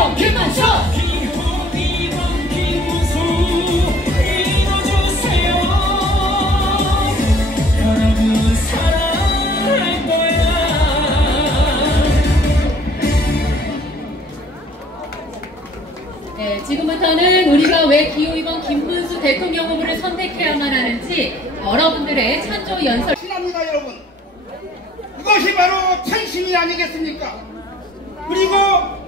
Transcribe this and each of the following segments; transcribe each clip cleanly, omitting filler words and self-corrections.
2번 김문수. 네, 지금부터는 우리가 왜 기호 2번 김문수 대통령 후보를 선택해야만 하는지 여러분들의 찬조 연설. 신합니다, 여러분. 이것이 바로 찬심이 아니겠습니까? 그리고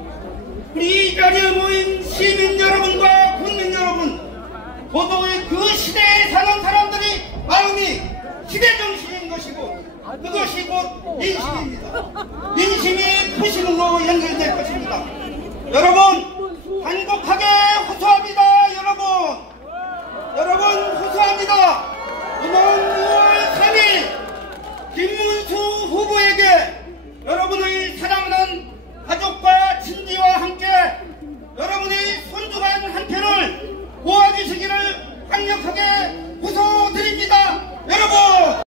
우리 이 자리에 모인 시민 여러분과 국민 여러분, 고도의 그 시대에 사는 사람들이 마음이 시대 정신인 것이고, 그것이 곧 민심입니다. 민심이 부심으로 연결될 것입니다. 여러분, 행복하게 호소합니다. 여러분 호소합니다. 이번 6월 3일 김문수 후보에게 여러분의 사랑하는 가족과 친지와 함께 여러분의 손주간 한 표를 모아주시기를 강력하게 호소드립니다. 여러분.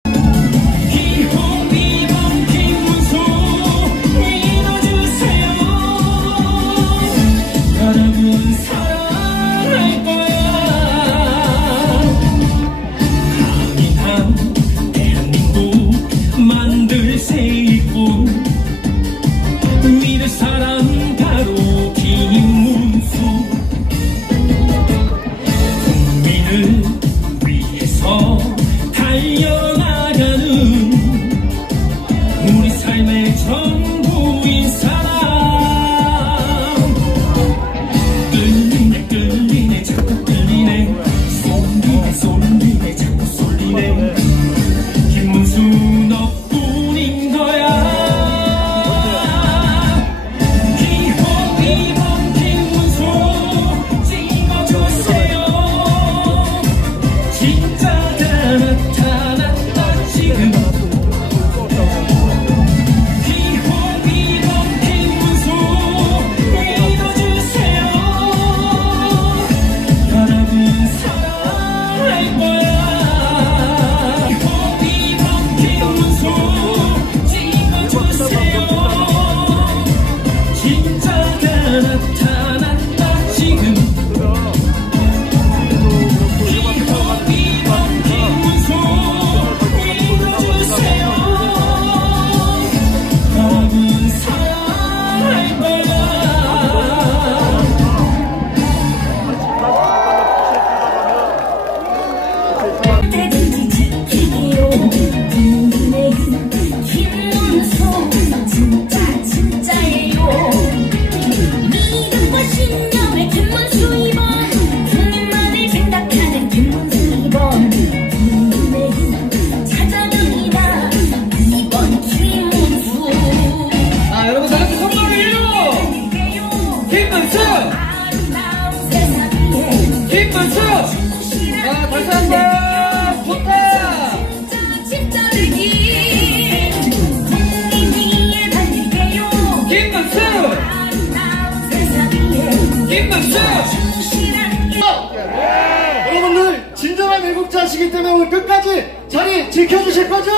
여러분들 진정한 애국자시기 때문에 오늘 끝까지 자리 지켜주실 거죠?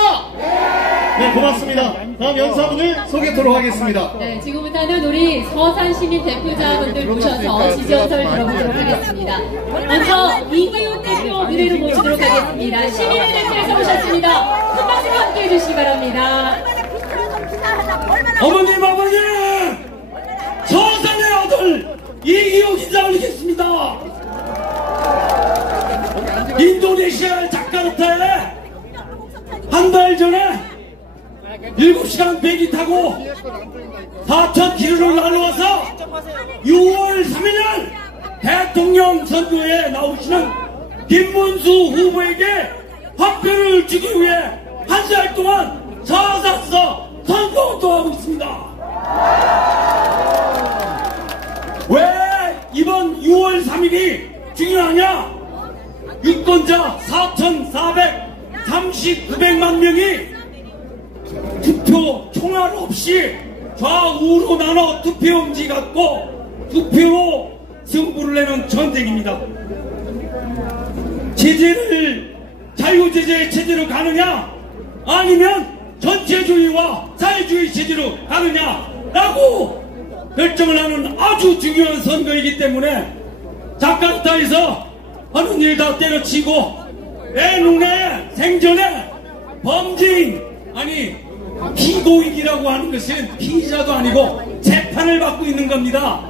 네, 고맙습니다. 다음 연사분을 소개토록 하겠습니다. 네, 지금부터는 우리 서산 시민 대표자분들 모셔서 지지연설 들어보도록 하겠습니다. 먼저 이기훈 대표 무대로 모시도록 하겠습니다. 시민의 대표에서 모셨습니다. 큰 박수로 함께 해주시기 바랍니다. 어머님, 아버님! 서산의 아들 이기훈 인사 올리겠습니다. 인도네시아 자카르타에 한 달 전에 7시간 비행기 타고 4,000km를 날아와서 6월 3일날 대통령 선거에 나오시는 김문수 후보에게 화표를 주기 위해 1달 동안 서산서 선거운동하고 있습니다. 왜 이번 6월 3일이 중요하냐? 유권자 4,439만 명이 투표 총알 없이 좌우로 나눠 투표용지 갖고 투표로 승부를 내는 전쟁입니다. 제재를 자유제재 체제로 가느냐 아니면 전체주의와 사회주의 체제로 가느냐라고 결정을 하는 아주 중요한 선거이기 때문에 자카르타에서 하는 일 다 때려치고 내 눈에 생전에 범죄인 아니 피고인이라고 하는 것은 피의자도 아니고 재판을 받고 있는 겁니다.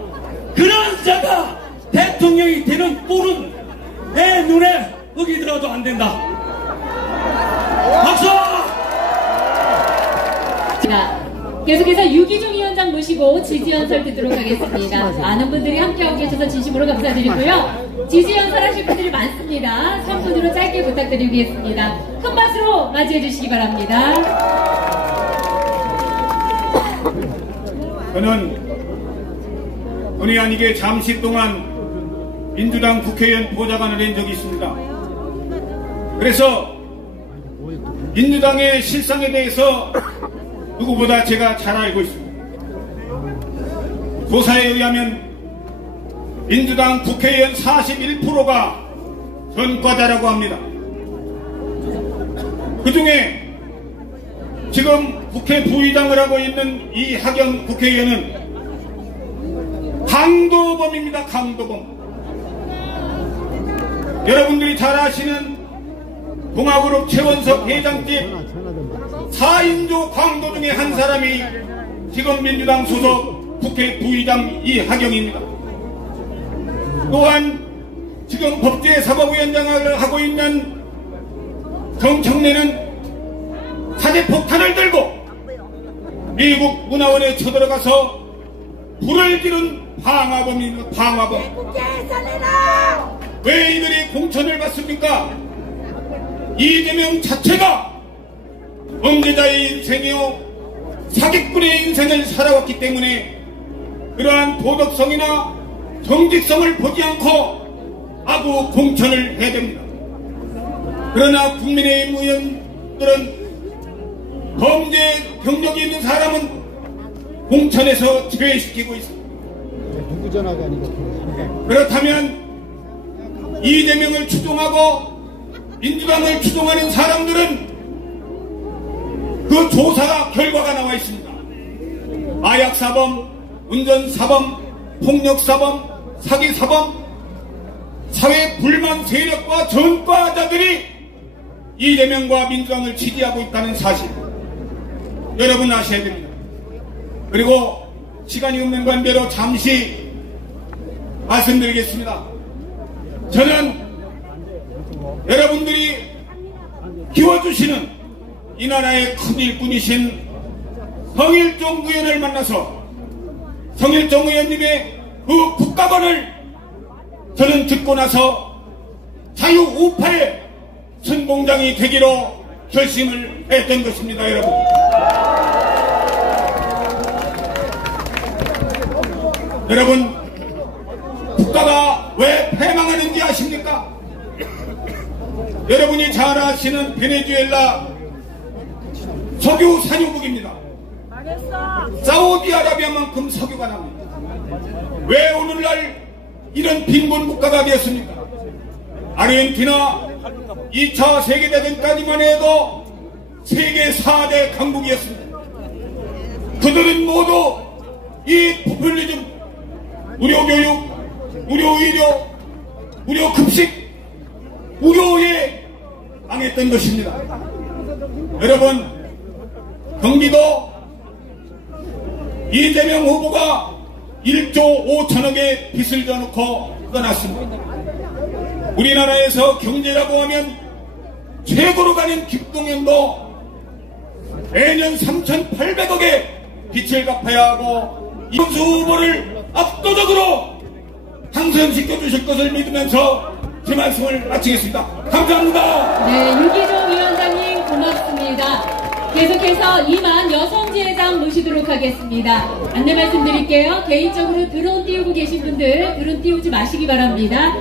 그런 자가 대통령이 되는 꼴은 내 눈에 흙이 들어도 안 된다. 박수! 자, 계속해서 유기종 위원장 모시고 지지연설 듣도록 하겠습니다. 많은 분들이 함께하고 계셔서 진심으로 감사드리고요. 지지연설 하실 분들이 많습니다. 3분으로 짧게 부탁드리겠습니다. 큰 박수로 맞이해 주시기 바랍니다. 저는 본의 아니게 잠시 동안 민주당 국회의원 보좌관을 한 적이 있습니다. 그래서 민주당의 실상에 대해서 누구보다 제가 잘 알고 있습니다. 조사에 의하면 민주당 국회의원 41%가 전과자라고 합니다. 그 중에 지금 국회 부의장을 하고 있는 이하경 국회의원은 강도범입니다. 강도범. 여러분들이 잘 아시는 동아그룹 최원석 회장집 4인조 강도 중에 한 사람이 지금 민주당 소속 국회 부의장 이하경입니다. 또한 지금 법제사법위원장을 하고 있는 정청래는 사제폭탄을 들고 미국 문화원에 쳐들어가서 불을 지른 방화범입니다. 방화범. 왜 이들이 공천을 받습니까? 이재명 자체가 범죄자의 인생이요 사기꾼의 인생을 살아왔기 때문에 그러한 도덕성이나 정직성을 보지 않고 아부 공천을 해야 됩니다. 그러나 국민의힘 의원들은 범죄 경력이 있는 사람은 공천에서 제외시키고 있습니다. 그렇다면 이재명을 추종하고 민주당을 추종하는 사람들은 그 조사 결과가 나와 있습니다. 마약사범, 운전사범, 폭력사범, 사기사범, 사회 불만 세력과 전과자들이 이재명과 민주당을 지지하고 있다는 사실 여러분 아셔야 됩니다. 그리고 시간이 없는 관계로 잠시 말씀드리겠습니다. 저는 여러분들이 키워주시는 이 나라의 큰 일꾼이신 성일종 의원을 만나서 성일종 의원님의 그 국가관을 저는 듣고 나서 자유58 선봉장이 되기로 결심을 했던 것입니다. 여러분, 여러분 국가가 왜 패망하는지 아십니까? 여러분이 잘 아시는 베네수엘라 석유 산유국입니다. 사우디아라비아만큼 석유가 납니다. 왜 오늘날 이런 빈곤 국가가 되었습니까? 아르헨티나 2차 세계대전까지만 해도 세계 4대 강국이었습니다. 그들은 모두 이 포퓰리즘, 무료 교육, 무료 의료, 무료 급식, 무료에 망했던 것입니다. 여러분, 경기도 이재명 후보가 1조 5천억의 빚을 져놓고 떠났습니다. 우리나라에서 경제라고 하면 최고로 가는 김동연도 매년 3,800억의 빚을 갚아야 하고 이문수 후보를 압도적으로 당선시켜 주실 것을 믿으면서 제 말씀을 마치겠습니다. 감사합니다. 네, 유기종 위원장님 고맙습니다. 계속해서 이만 여성지회장 모시도록 하겠습니다. 안내 말씀드릴게요. 개인적으로 드론 띄우고 계신 분들 드론 띄우지 마시기 바랍니다.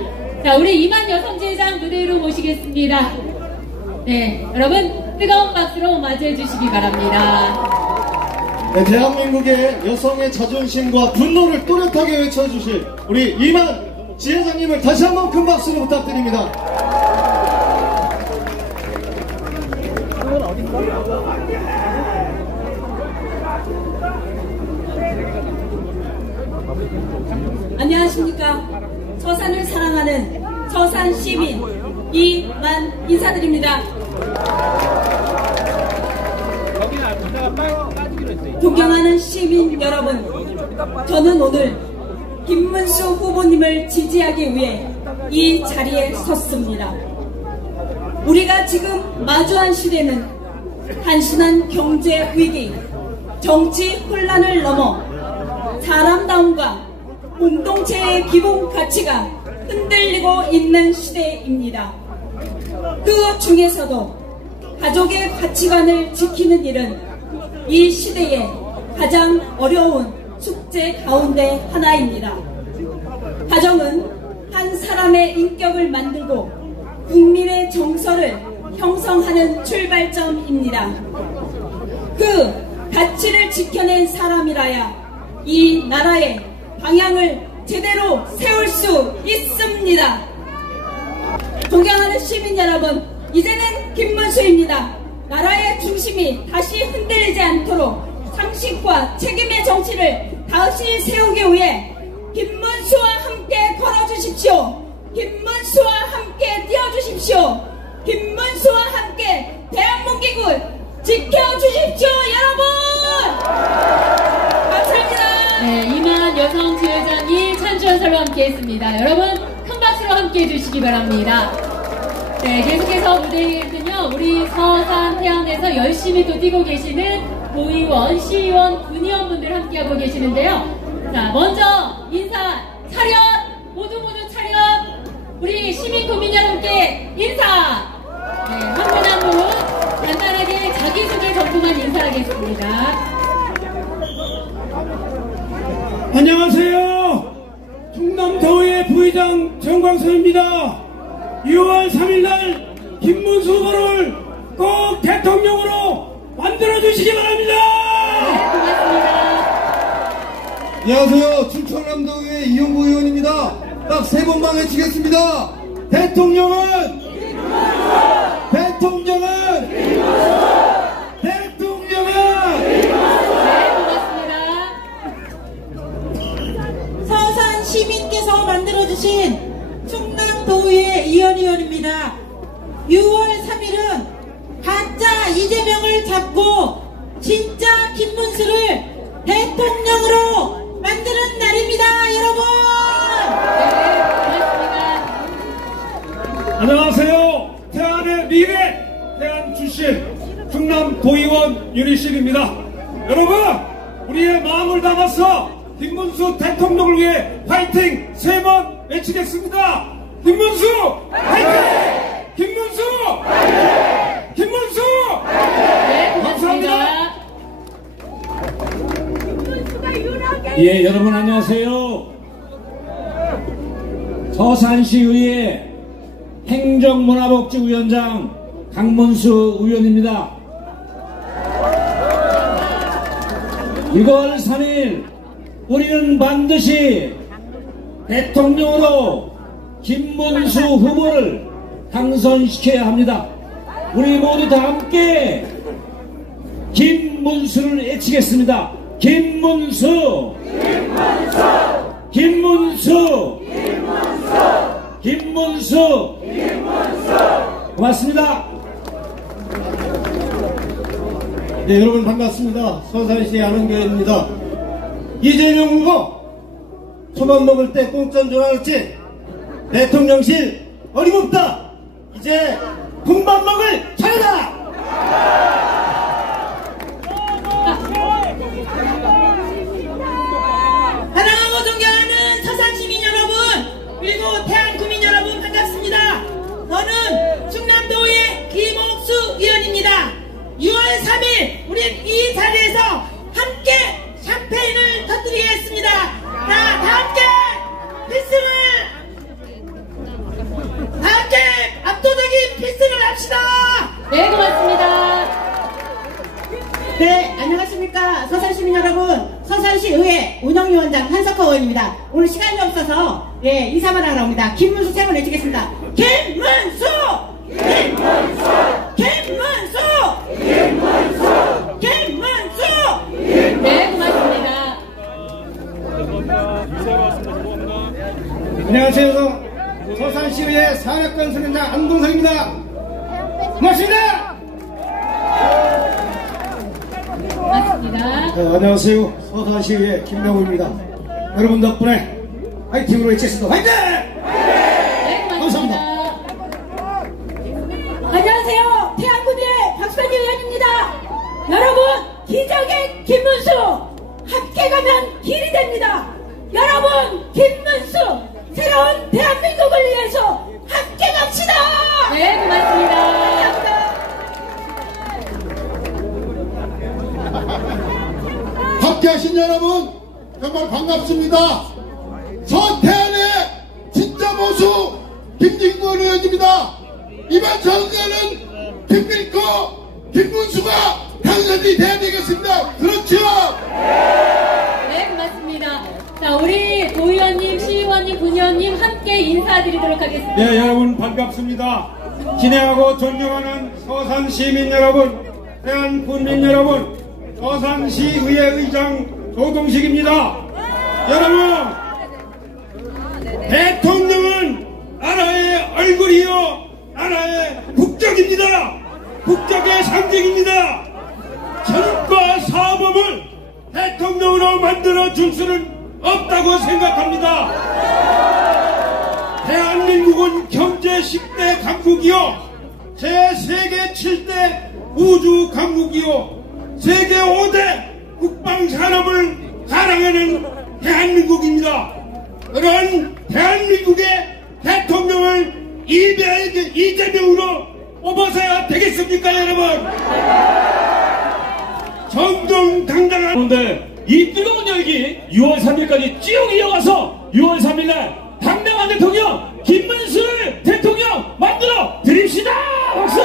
자, 우리 이만 여성지회장 무대로 모시겠습니다. 네, 여러분 뜨거운 박수로 맞이해 주시기 바랍니다. 네, 대한민국의 여성의 자존심과 분노를 또렷하게 외쳐주실 우리 이만 지회장님을 다시 한번 큰 박수로 부탁드립니다. 안녕하십니까. 서산을 사랑하는 서산 시민 이만 인사드립니다. 존경하는 시민 여러분, 저는 오늘 김문수 후보님을 지지하기 위해 이 자리에 섰습니다. 우리가 지금 마주한 시대는 단순한 경제 위기, 정치 혼란을 넘어 사람다움과 공동체의 기본 가치가 흔들리고 있는 시대입니다. 그 중에서도 가족의 가치관을 지키는 일은 이 시대의 가장 어려운 숙제 가운데 하나입니다. 가정은 한 사람의 인격을 만들고 국민의 정서를 형성하는 출발점입니다. 그 가치를 지켜낸 사람이라야 이 나라의 방향을 제대로 세울 수 있습니다. 존경하는 시민 여러분, 이제는 김문수입니다. 나라의 중심이 다시 흔들리지 않도록 상식과 책임의 정치를 다시 세우기 위해 김문수와 함께 걸어주십시오. 김문수와 함께 뛰어주십시오. 김문수와 함께 대한민국을 지켜주십시오, 여러분! 감사합니다. 네, 이만 여성 지회장이 찬주연설과 함께했습니다. 여러분 큰 박수로 함께해 주시기 바랍니다. 네, 계속해서 무대에는요, 우리 서산 태안에서 열심히 또 뛰고 계시는 도의원, 시의원, 군의원분들 함께하고 계시는데요. 자, 먼저 인사, 차렷! 모두 차렷! 우리 시민 국민 여러분께 인사! 네, 한 분 한 분 간단하게 자기소개 전부만 인사하겠습니다. 안녕하세요. 충남도의 부의장 정광선입니다. 6월 3일날 김문수 후보를 꼭 대통령으로 만들어주시기 바랍니다. 네, 고맙습니다. 안녕하세요. 충청남도의 이용구 의원입니다. 딱 3번만 외치겠습니다. 대통령은 대통령은 대통령은 네, 고맙습니다. 서산 시민께서 만들어주신 충남도의회 이현 의원입니다. 6월 3일은 가짜 이재명을 잡고 진짜 김문수를 대통령으로 만드는 날입니다, 여러분! 네, 고맙습니다. 안녕하세요. 태안의 미래, 태안 출신 충남도의원 윤희실입니다. 여러분, 우리의 마음을 담아서 김문수 대통령을 위해 파이팅 3번 외치겠습니다. 김문수 파이팅! 김문수 파이팅! 김문수 네, 고맙습니다. 감사합니다. 예, 여러분 안녕하세요. 서산시의회 행정문화복지위원장 강문수 의원입니다. 6월 3일 우리는 반드시 대통령으로 김문수 후보를 당선시켜야 합니다. 우리 모두 다 함께 김문수를 외치겠습니다. 김문수! 김문수! 김문수! 김문수! 김문수! 김문수! 고맙습니다. 네, 여러분 반갑습니다. 서산시 안흥교회입니다. 이재명 후보, 초밥 먹을 때 공짜인 줄 알았지? 대통령실 어림없다. 이제 군밥 먹을 차례다. 사랑하고 존경하는 서산 시민 여러분, 그리고 태안 구민 여러분 반갑습니다. 저는 충남도의 김옥수 의원입니다. 6월 3일 우린 이 자리에서 함께 샴페인을 터뜨리겠습니다. 자, 다 함께 필승을, 다 함께 압도적인 필승을 합시다. 네, 고맙습니다. 네, 안녕하십니까. 서산 시민 여러분, 서산시 의회 운영위원장 한석호 의원입니다. 오늘 시간이 없어서 인사만 하러 옵니다. 김문수 세 번 외치겠습니다. 김문수! 김문수! 김문수! 김문수! 김문수! 네, 고맙습니다. 안녕하세요. 서산시의회 사회권 수련장 안동석입니다. 고맙습니다. 고맙습니다. 안녕하세요. 서산시의회 김명우입니다. 여러분 덕분에 화이팅으로 외치겠습니다. 화이팅! 네, 고맙습니다. 안녕하세요. 태안군의 박선희 의원입니다. 여러분, 기적의 김문수 함께 가면 길이 됩니다. 여러분, 김문수 새로운 대한민국을 위해서 함께 갑시다. 네, 고맙습니다. 함께하신 여러분 정말 반갑습니다. 서태안의 진짜 모수 김진권 의원입니다. 이번 선거는 김민코, 김문수가 당선이 돼야 되겠습니다. 그렇죠? 네, 고맙습니다. 자, 우리 도의원님, 시의원님, 군의원님 함께 인사드리도록 하겠습니다. 네, 여러분 반갑습니다. 친애하고 존경하는 서산 시민 여러분, 대한 국민 여러분, 서산시의회 의장 조동식입니다. 여러분, 대통령은 나라의 얼굴이요, 나라의 국적입니다. 국적의 상징입니다. 전과 사법을 대통령으로 만들어 줄 수는 없다고 생각합니다. 대한민국은 경제 10대 강국이요, 제 세계 7대 우주 강국이요, 세계 5대 국방산업을 자랑하는 대한민국입니다. 그런 대한민국의 대통령을 이재명으로 뽑아서야 되겠습니까, 여러분? 정정당당한 여러분들, 이 뜨거운 열기 6월 3일까지 쭉 이어가서 6월 3일날 당당한 대통령 김문수를 대통령 만들어 드립시다. 박수!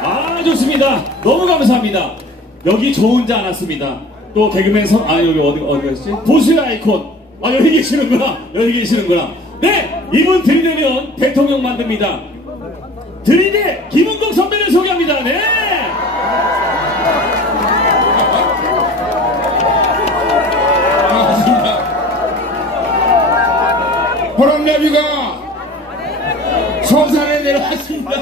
아, 좋습니다. 너무 감사합니다. 여기 저 혼자 안 왔습니다. 또 개그맨 여기 어디 갔지? 보수의 아이콘. 아, 여기 계시는구나. 여기 계시는구나. 네, 이분 들이대면 대통령 만듭니다. 들이대 김은국 선배를 소개합니다. 네. 호랑나비가 서산에 내려왔습니다.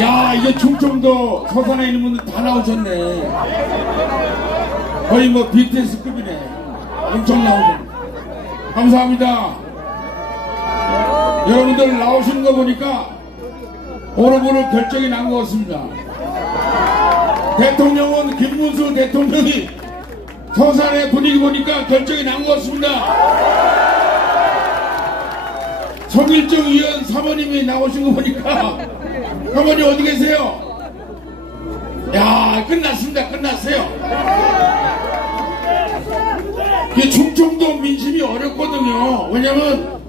야, 이게 충청도 서산에 있는 분들 다 나오셨네. 거의 뭐 BTS급이네. 엄청 나오셨네. 감사합니다. 여러분들 나오시는 거 보니까 오늘부로 결정이 난 것 같습니다. 대통령은 김문수 대통령이 서산의 분위기 보니까 결정이 난 것 같습니다. 정일정 의원 사모님이 나오신 거 보니까 사모님 어디 계세요? 야, 끝났습니다. 끝났어요. 이게 충청도 민심이 어렵거든요. 왜냐면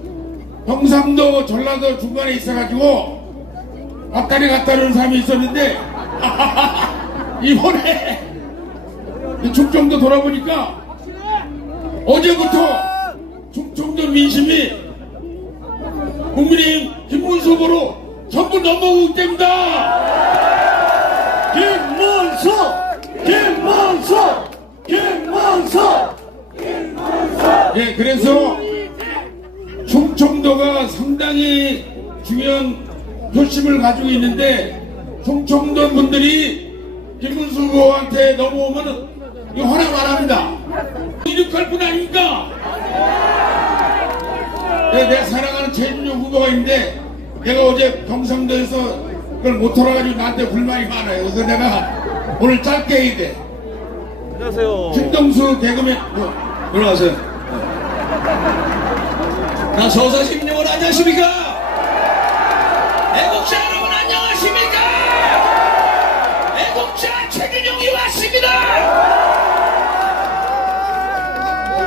경상도, 전라도 중간에 있어가지고 왔다리 갔다리는 사람이 있었는데 이번에 충청도 돌아보니까 어제부터 충청도 민심이 국민의힘 김문수 후보로 전부 넘어오고 있답니다. 김문수! 김문수! 김문수! 예, 그래서 충청도가 상당히 중요한 표심을 가지고 있는데 충청도 분들이 김문수 후보한테 넘어오면 이거 허락 안 합니다. 이륙할 뿐 아닙니까? 내 사랑하는 최준용 후보가 있는데 내가 어제 경상도에서 그걸 못 털어가지고 나한테 불만이 많아요. 그래서 내가 오늘 짧게 해야 돼. 안녕하세요. 김동수 개그맨 들어가세요. 나 서산 시민 여러분 안녕하십니까? 애국자 여러분 안녕하십니까? 애국자 최준용이 왔습니다.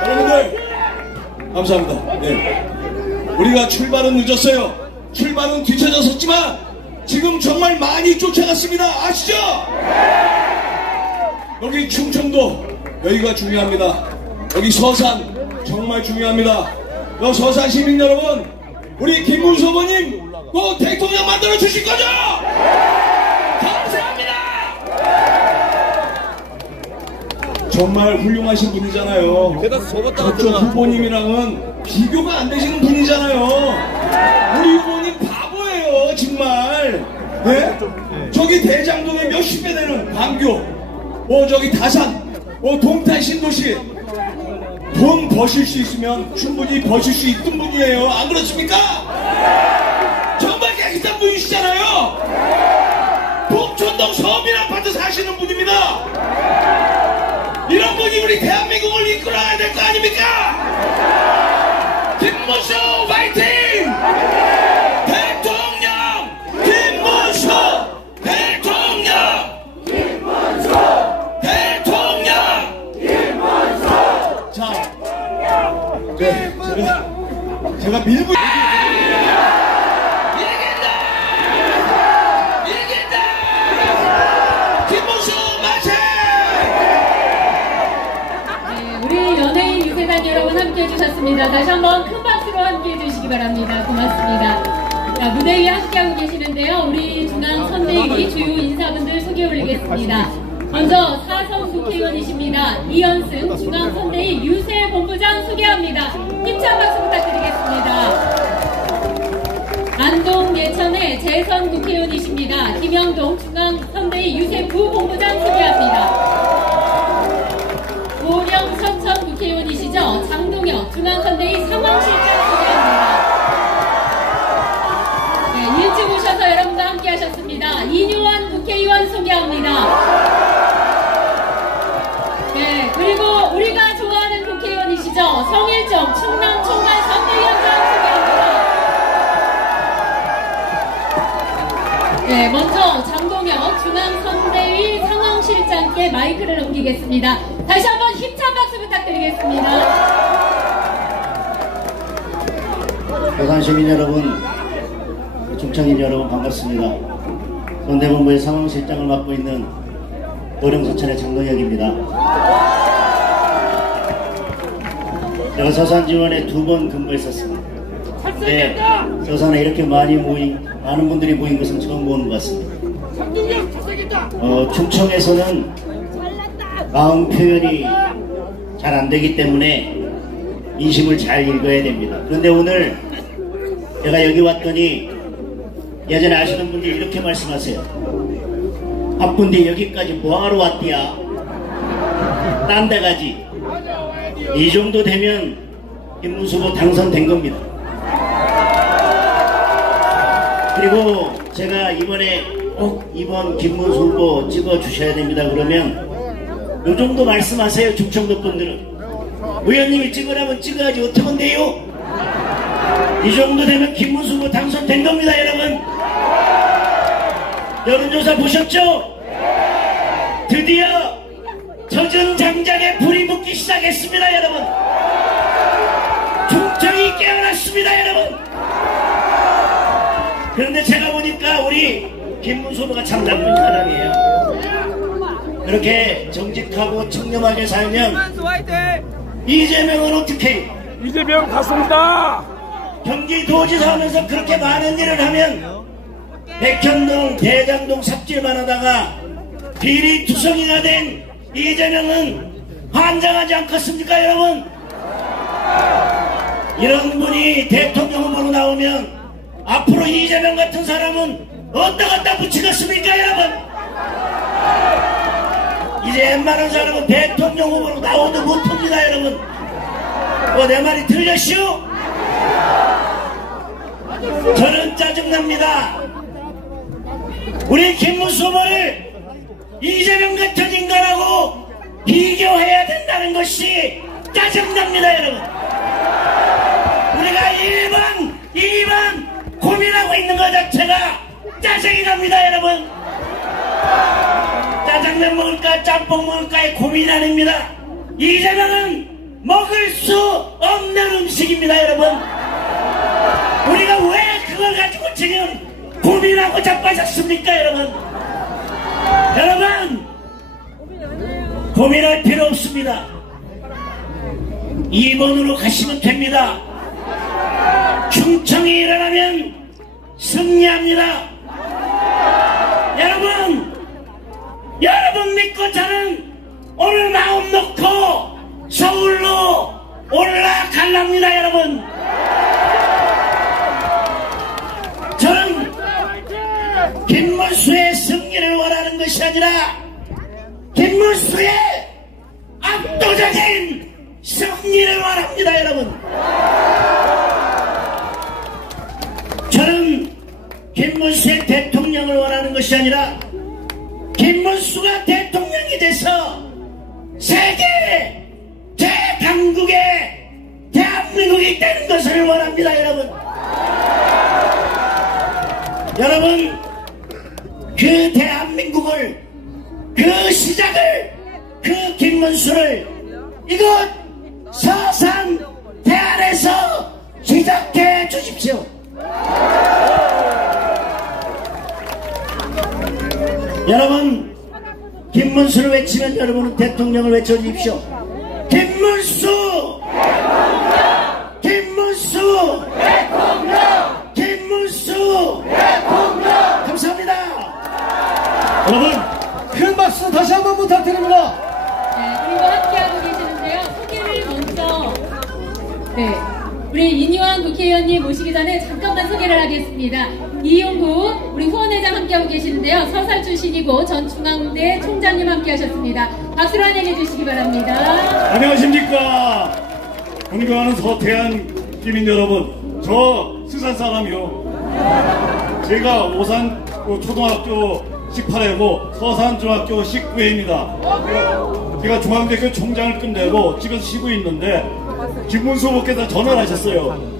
여러분들 감사합니다. 네. 우리가 출발은 늦었어요. 출발은 뒤쳐졌었지만 지금 정말 많이 쫓아갔습니다. 아시죠? 여기 충청도 여기가 중요합니다. 여기 서산 정말 중요합니다. 서산 시민 여러분, 우리 김문수 후보님 꼭 대통령 만들어 주실 거죠? 감사합니다. 정말 훌륭하신 분이잖아요. 저쪽 후보님이랑은 비교가 안 되시는 분이잖아요. 우리 후보님 바보예요, 정말. 네? 저기 대장동에 몇십 배 되는 광교, 저기 다산, 동탄 신도시, 돈 버실 수 있으면 충분히 버실 수 있던 분이에요. 안 그렇습니까? 정말 깨끗한 분이시잖아요. 봉천동 서민 아파트 사시는 분입니다. 이런 분이 우리 대한민국을 이끌어야 될 거 아닙니까? 김문수 파이팅! 대통령! 김문수! 대통령! 김문수! 대통령! 김문수! 자, 제가 밀고 여러분 함께 해주셨습니다. 다시 한번 큰 박수로 함께 해주시기 바랍니다. 고맙습니다. 자, 무대 위에 함께하고 계시는데요. 우리 중앙 선대위 주요 인사분들 소개 올리겠습니다. 먼저 사선 국회의원이십니다. 이현승 중앙 선대위 유세 본부장 소개합니다. 힘찬 박수 부탁드리겠습니다. 안동 예천의 재선 국회의원이십니다. 김영동 중앙 선대위 유세 부본부장 소개합니다. 고령 서천 국회의원이시죠? 장동혁 중앙선대위 상황실장 소개합니다. 네, 일찍 오셔서 여러분과 함께 하셨습니다. 이뇨한 국회의원 소개합니다. 네, 그리고 우리가 좋아하는 국회의원이시죠? 성일정 충남 총괄 선대위원장 소개합니다. 네, 먼저 장동혁 중앙선대위 상황실장께 마이크를 넘기겠습니다. 다시 한번 힘찬 박수 부탁드리겠습니다. 부산 시민 여러분, 중창인 여러분 반갑습니다. 선대본부의 상황실장을 맡고 있는 고령서천의 장동혁입니다. 제가 서산 지원에 2번 근무했었습니다. 네, 서산에 이렇게 많은 분들이 모인 것은 처음 보는 것 같습니다. 충청에서는 마음 표현이 잘 안 되기 때문에 인심을 잘 읽어야 됩니다. 그런데 오늘 제가 여기 왔더니 예전에 아시는 분들이 이렇게 말씀하세요. 바쁜데 여기까지 뭐하러 왔디야? 딴 데 가지. 이 정도 되면 김문수 후보 당선된 겁니다. 그리고 제가 이번에 꼭 이번 김문수 후보 찍어주셔야 됩니다. 그러면 요 정도 말씀하세요. 충청도 분들은. 의원님이 찍으라면 찍어야지 어떡한데요? 이 정도 되면 김문수 후보 당선된 겁니다. 여러분. 여론조사 보셨죠? 드디어 젖은 장작에 불이 붙기 시작했습니다. 여러분. 충청이 깨어났습니다. 여러분. 그런데 제가 보니까 우리 김문수 후보가 참 나쁜 사람이에요. 그렇게 정직하고 청렴하게 살면 이재명은 어떻게 해요? 이재명 갔습니다. 경기도지사 하면서 그렇게 많은 일을 하면 백현동 대장동 삽질만 하다가 비리투성이가 된 이재명은 환장하지 않겠습니까? 여러분. 이런 분이 대통령 후보로 나오면 앞으로 이재명 같은 사람은 어디다 갖다 붙이겠습니까? 여러분. 이제 웬만한 사람은 대통령 후보로 나오도 못합니다. 여러분. 내 말이 틀렸슈? 저는 짜증납니다. 우리 김문수 후보를 이재명 같은 인간하고 비교해야 된다는 것이 짜증납니다. 여러분. 우리가 1번 2번 고민하고 있는 것 자체가 짜증이 납니다. 여러분. 짜장면 먹을까 짬뽕 먹을까의 고민이 아닙니다. 이재명은 먹을 수 없는 음식입니다. 여러분. 우리가 왜 그걸 가지고 지금 고민하고 자빠졌습니까? 여러분. 여러분 고민할 필요 없습니다. 2번으로 가시면 됩니다. 충청이 일어나면 승리합니다. 여러분 믿고 저는 오늘 마음 놓고 서울로 올라갈랍니다, 여러분. 저는 김문수의 승리를 원하는 것이 아니라 김문수의 압도적인 승리를 원합니다, 여러분. 저는 김문수의 대통령을 원하는 것이 아니라 김문수가 대통령이 돼서 세계 대강국의 대한민국이 되는 것을 원합니다, 여러분. 여러분, 그 대한민국을, 그 시작을, 그 김문수를 이곳 서산 대안에서 시작해 주십시오. 여러분, 김문수를 외치면 여러분은 대통령을 외쳐주십시오. 김문수! 대통령! 김문수! 대통령! 김문수! 대통령! 감사합니다. 여러분, 큰 박수 다시 한번 부탁드립니다. 네, 그리고 함께하고 계시는데요. 소개를 먼저, 네, 우리 인유한 국회의원님 모시기 전에 잠깐만 소개를 하겠습니다. 이용구 우리 후원회장 함께하고 계시는데요. 서살 출신이고 전 중앙대 총장님 함께하셨습니다. 박수로 환영해 주시기 바랍니다. 안녕하십니까. 존경하는 서태안 시민 여러분, 저 수산 사람이요. 제가 오산 초등학교 18회고 서산 중학교 19회입니다. 제가 중앙대학교 총장을 끝내고 집에서 쉬고 있는데 김문수 후보께서 전화를 하셨어요.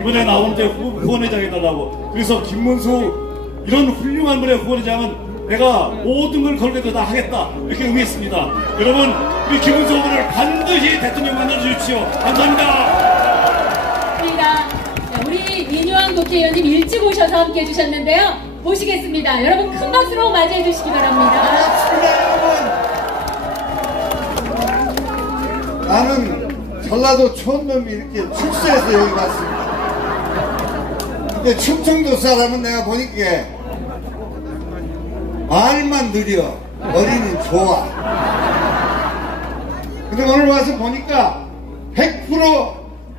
이번에 나오는데 후원회장 해달라고. 그래서 김문수 이런 훌륭한 분의 후원회장은 내가 모든 걸 걸게도 다 하겠다, 이렇게 응했습니다. 여러분, 우리 김문수 후보를 반드시 대통령 만나주십시오. 감사합니다. 네, 우리 인유한 국회의원님 일찍 오셔서 함께해 주셨는데요. 모시겠습니다. 여러분 큰 박수로 맞이해 주시기 바랍니다. 반갑습니다, 여러분. 나는 전라도 촌놈이 이렇게 출세해서 여기 왔습니다. 근데 충청도 사람은 내가 보니까 말만 느려, 머리는 좋아. 근데 오늘 와서 보니까 100%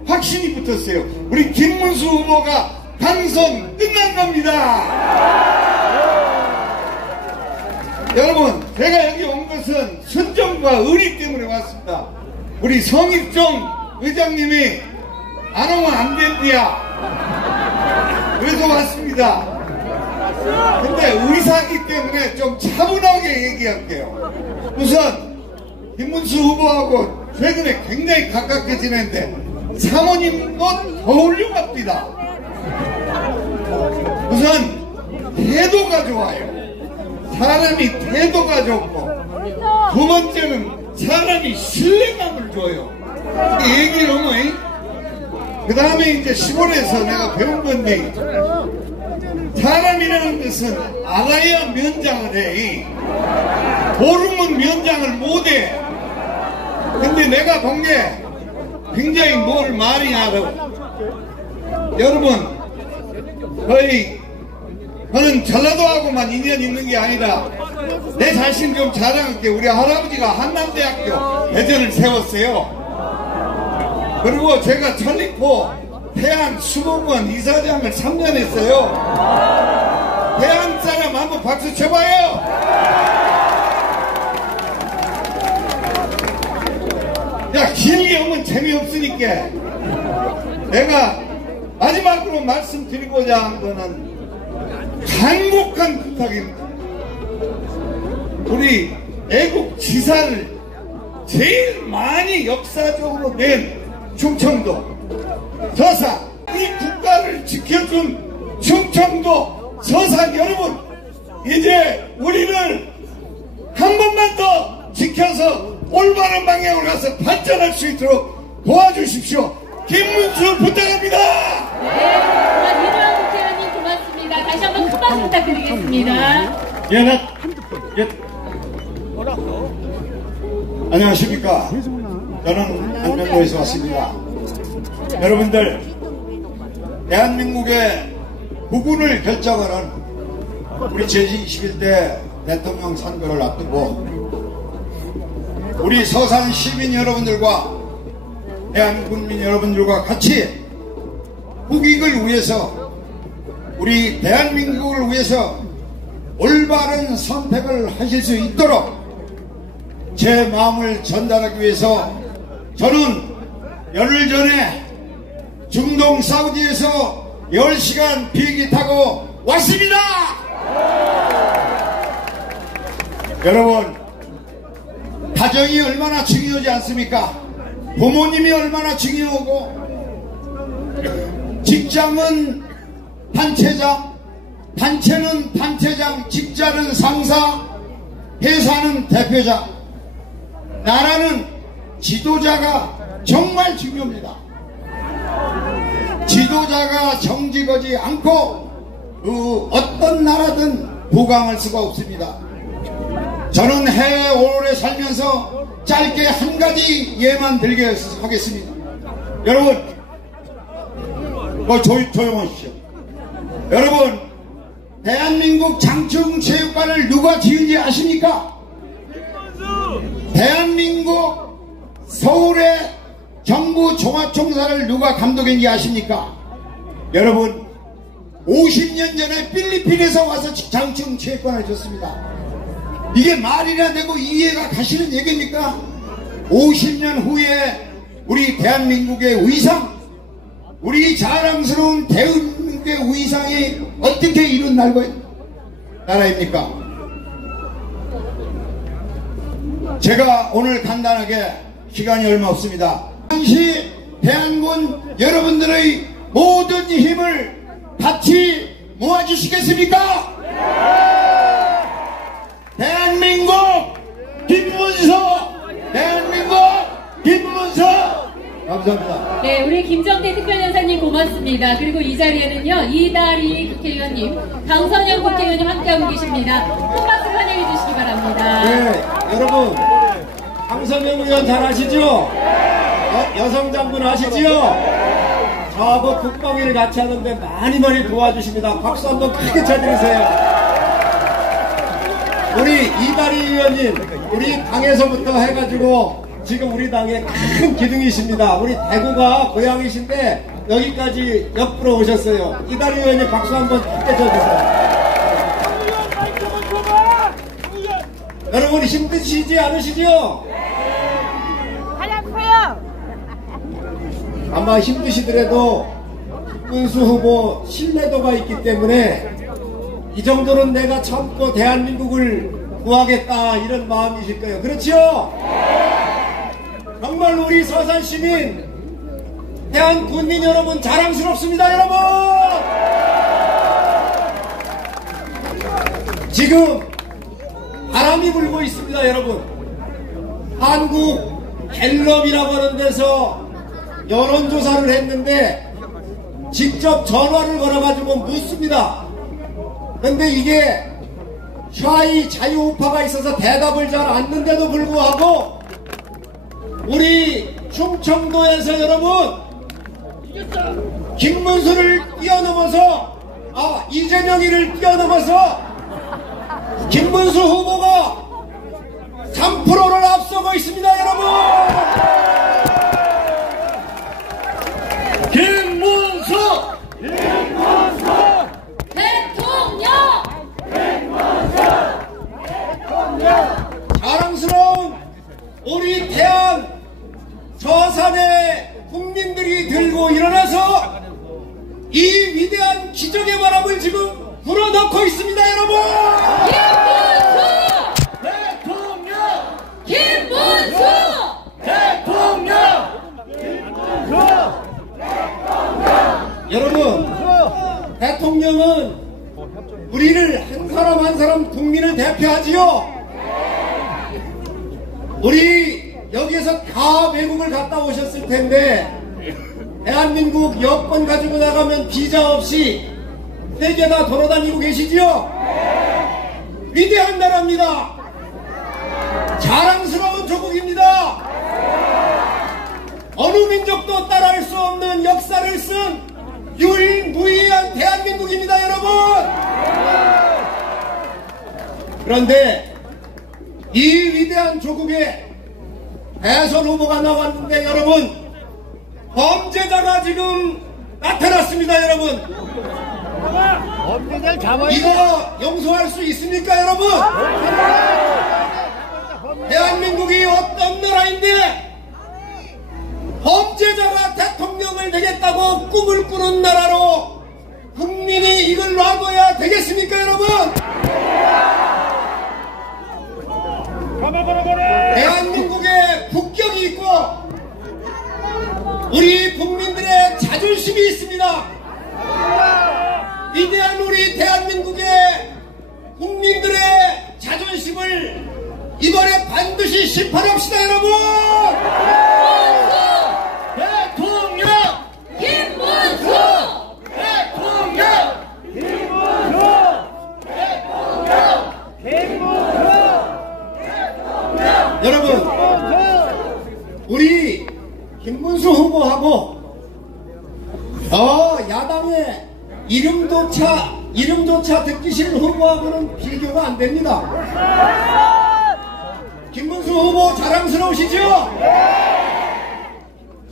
확신이 붙었어요. 우리 김문수 후보가 당선 끝난 겁니다. 여러분, 제가 여기 온 것은 순정과 의리 때문에 왔습니다. 우리 성일종 의장님이 안 오면 안 된대야. 그래서 왔습니다. 근데 의사기 때문에 좀 차분하게 얘기할게요. 우선 김문수 후보하고 최근에 굉장히 가깝게 지냈는데 사모님은 더 훌륭합니다. 우선 태도가 좋아요. 사람이 태도가 좋고, 두 번째는 사람이 신뢰감을 줘요. 얘기를 하면, 그 다음에 이제 시골에서 내가 배운 건데, 사람이라는 것은 알아야 면장을 해. 모르면 면장을 못해. 근데 내가 본 게 굉장히 뭘 많이 알아. 여러분, 거의 저는 전라도하고만 인연 있는 게 아니라 내 자신 좀 자랑할게. 우리 할아버지가 한남대학교 대전을 세웠어요. 그리고 제가 천리포 태안 수목원 이사장을 3년 했어요. 태안 사람 한번 박수 쳐봐요. 야, 길게 오면 재미없으니까 내가 마지막으로 말씀드리고자 한 거는 간곡한 부탁입니다. 우리 애국 지사를 제일 많이 역사적으로 낸 충청도, 서산, 이 국가를 지켜준 충청도, 서산 여러분, 이제 우리를 한 번만 더 지켜서 올바른 방향으로 가서 발전할 수 있도록 도와주십시오. 김문수 부탁합니다. 네, 인유한 국회의원님 고맙습니다. 다시 한번 큰 박수 부탁드리겠습니다. 안녕하십니까. 저는 안면도에서 왔습니다. 여러분들, 대한민국의 부분을 결정하는 우리 제21대 대통령 선거를 앞두고 우리 서산 시민 여러분들과 대한국민 여러분들과 같이 국익을 위해서, 우리 대한민국을 위해서 올바른 선택을 하실 수 있도록 제 마음을 전달하기 위해서 저는 열흘 전에 중동 사우디에서 10시간 비행기 타고 왔습니다. 여러분, 가정이 얼마나 중요하지 않습니까? 부모님이 얼마나 중요하고, 직장은 단체장, 단체는 단체장, 직장은 상사, 회사는 대표장, 나라는 지도자가 정말 중요합니다. 지도자가 정직하지 않고 그 어떤 나라든 부강할 수가 없습니다. 저는 해외 오래 살면서 짧게 한 가지 예만 들게 하겠습니다. 여러분, 조용하십시오. 여러분, 대한민국 장충체육관을 누가 지은지 아십니까? 대한민국 서울의 정부 종합총사를 누가 감독했는지 아십니까? 여러분, 50년 전에 필리핀에서 와서 장충체육관을 줬습니다. 이게 말이나 되고 이해가 가시는 얘기입니까? 50년 후에 우리 대한민국의 위상, 우리 자랑스러운 대한민국의 위상이 어떻게 이룬 나라입니까? 제가 오늘 간단하게, 시간이 얼마 없습니다. 당시 대한군 여러분들의 모든 힘을 같이 모아주시겠습니까? 대한민국 김문수! 대한민국 김문수! 감사합니다. 네, 우리 김정태 특별연사님 고맙습니다. 그리고 이 자리에는요, 이다리 국회의원님, 강선영 국회의원님 함께하고 계십니다. 큰 박수 환영해 주시기 바랍니다. 네, 여러분, 강선영 의원 잘 아시죠? 여성 장군 아시죠? 저하고 국방위를 같이 하는데 많이 도와주십니다. 박수 한번 크게 쳐드리세요. 우리 이다리 의원님, 우리 당에서부터 해가지고 지금 우리 당의 큰 기둥이십니다. 우리 대구가 고향이신데 여기까지 옆으로 오셨어요. 이다리 의원님 박수 한번 크게 쳐주세요. 여러분 힘드시지 않으시죠? 아마 힘드시더라도 김문수 후보 신뢰도가 있기 때문에 이 정도는 내가 참고 대한민국을 구하겠다, 이런 마음이실 거예요. 그렇죠? 정말 우리 서산시민, 대한국민 여러분 자랑스럽습니다. 여러분, 지금 바람이 불고 있습니다. 여러분, 한국 갤럽이라고 하는 데서 여론조사를 했는데 직접 전화를 걸어가지고 묻습니다. 근데 이게 샤이 자유우파가 있어서 대답을 잘 않는데도 불구하고 우리 충청도에서 여러분 김문수를 뛰어넘어서 이재명이를 뛰어넘어서 김문수 후보가 3%를 앞서고 있습니다. 여러분, 김문수! 대통령! 자랑스러운 우리 태안 서산의 국민들이 들고 일어나서 이 위대한 기적의 바람을 지금 불어넣고 있습니다. 여러분, 김문수! 대통령! 여러분, 대통령은 우리를 한 사람 한 사람 국민을 대표하지요. 우리 여기에서 다 외국을 갔다 오셨을 텐데 대한민국 여권 가지고 나가면 비자 없이 세계 다 돌아다니고 계시지요. 위대한 나라입니다. 자랑스러운 조국입니다. 어느 민족도 따라할 수 없는 역사를 쓴 유일무이한 대한민국입니다. 여러분, 그런데 이 위대한 조국에 대선 후보가 나왔는데 여러분 범죄자가 지금 나타났습니다. 여러분 이거 용서할 수 있습니까? 여러분 대한민국이 어떤 나라인데 범죄자가 대통령을 되겠다고 꿈을 꾸는 나라로 국민이 이걸 놔둬야 되겠습니까? 여러분 대한민국에 국격이 있고 우리 국민들의 자존심이 있습니다. 위대한 우리 대한민국의 국민들의 자존심을 이번에 반드시 심판합시다. 여러분 대통령 김문수 대통령 여러분 우리 김문수 후보하고 야당의 이름조차 듣기 싫은 후보하고는 비교가 안 됩니다. 김문수 후보 자랑스러우시죠?